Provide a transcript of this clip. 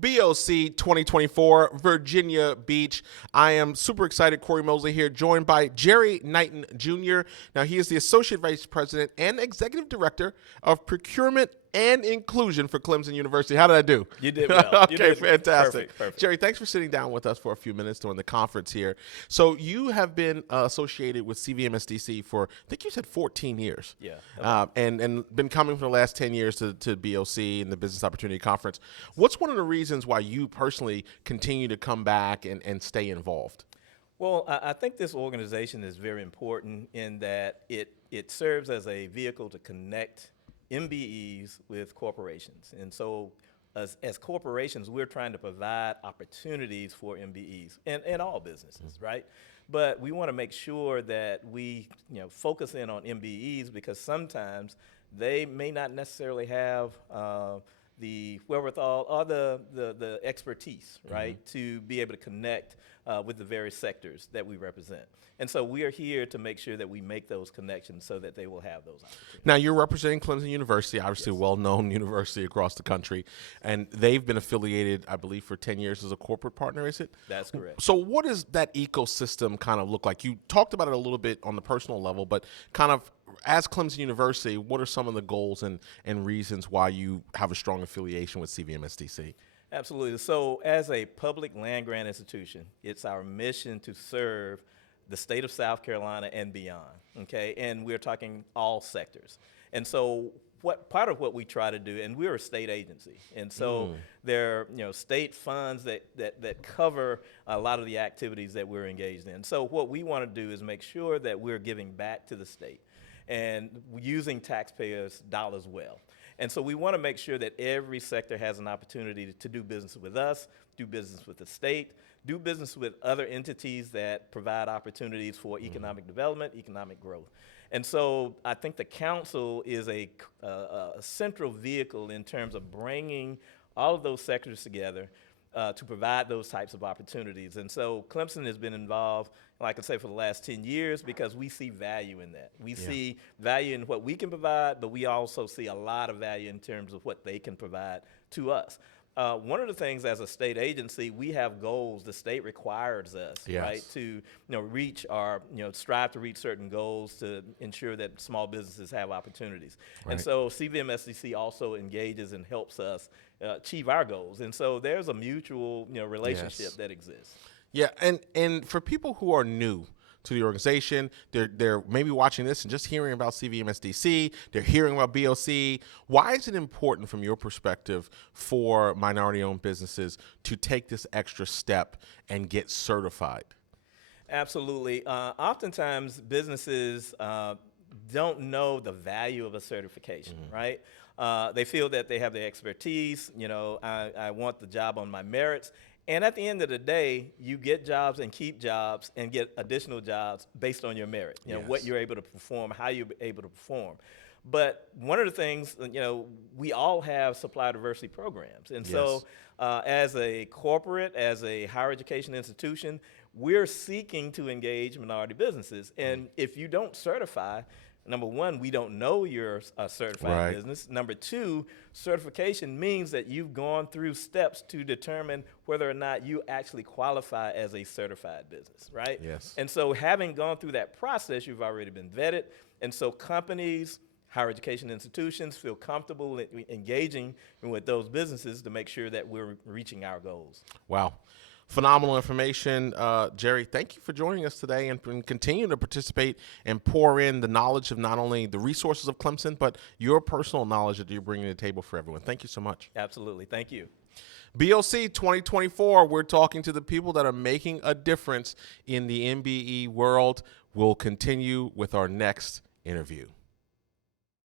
BOC 2024, Virginia Beach. I am super excited. Cory Mosley here, joined by Jerry Knighton Jr. Now, he is the Associate Vice President and Executive Director of Procurement and Inclusion for Clemson University. How did I do? You did well. Okay, fantastic. Perfect. Jerry, thanks for sitting down with us for a few minutes during the conference here. So you have been associated with CVMSDC for, I think you said 14 years. Yeah. And been coming for the last 10 years to BOC and the Business Opportunity Conference. What's one of the reasons why you personally continue to come back and stay involved? Well, I think this organization is very important in that it serves as a vehicle to connect MBEs with corporations. And so as corporations, we're trying to provide opportunities for MBEs and all businesses, right? But we want to make sure that we focus in on MBEs because sometimes they may not necessarily have the wherewithal or the expertise, right, to be able to connect with the various sectors that we represent. And so we are here to make sure that we make those connections so that they will have those opportunities. Now, you're representing Clemson University, obviously a well-known university across the country, and they've been affiliated, I believe, for 10 years as a corporate partner, is it? That's correct. So what does that ecosystem kind of look like? You talked about it a little bit on the personal level, but kind of as Clemson University, what are some of the goals and reasons why you have a strong affiliation with CVMSDC? Absolutely. So as a public land-grant institution, it's our mission to serve the state of South Carolina and beyond, okay? And we're talking all sectors. And so part of what we try to do, and we're a state agency, and so there are state funds that cover a lot of the activities that we're engaged in. So what we want to do is make sure that we're giving back to the state and using taxpayers' dollars well. And so we want to make sure that every sector has an opportunity to do business with us, do business with the state, do business with other entities that provide opportunities for economic development, economic growth. And so I think the council is a central vehicle in terms of bringing all of those sectors together to provide those types of opportunities. And so Clemson has been involved, like I say, for the last 10 years because we see value in that. We see value in what we can provide, but we also see a lot of value in terms of what they can provide to us. One of the things as a state agency, we have goals. The state requires us, right, to reach our, strive to reach certain goals to ensure that small businesses have opportunities. Right. And so CVMSDC also engages and helps us achieve our goals. And so there's a mutual, relationship that exists. Yeah, and for people who are new to the organization, they're maybe watching this and just hearing about CVMSDC, they're hearing about BOC. Why is it important from your perspective for minority-owned businesses to take this extra step and get certified? Absolutely. Oftentimes, businesses don't know the value of a certification, right? They feel that they have the expertise, I want the job on my merits. And at the end of the day, you get jobs and keep jobs and get additional jobs based on your merit, what you're able to perform, how you're able to perform. But one of the things, we all have supplier diversity programs. And so as a corporate, as a higher education institution, we're seeking to engage minority businesses. And if you don't certify, number one, we don't know you're a certified business. Number two, certification means that you've gone through steps to determine whether or not you actually qualify as a certified business, right? Yes. And so having gone through that process, you've already been vetted. And so companies, higher education institutions feel comfortable engaging with those businesses to make sure that we're reaching our goals. Wow. Phenomenal information. Jerry, thank you for joining us today and continue to participate and pour in the knowledge of not only the resources of Clemson, but your personal knowledge that you're bringing to the table for everyone. Thank you so much. Absolutely. Thank you. BOC 2024, we're talking to the people that are making a difference in the MBE world. We'll continue with our next interview.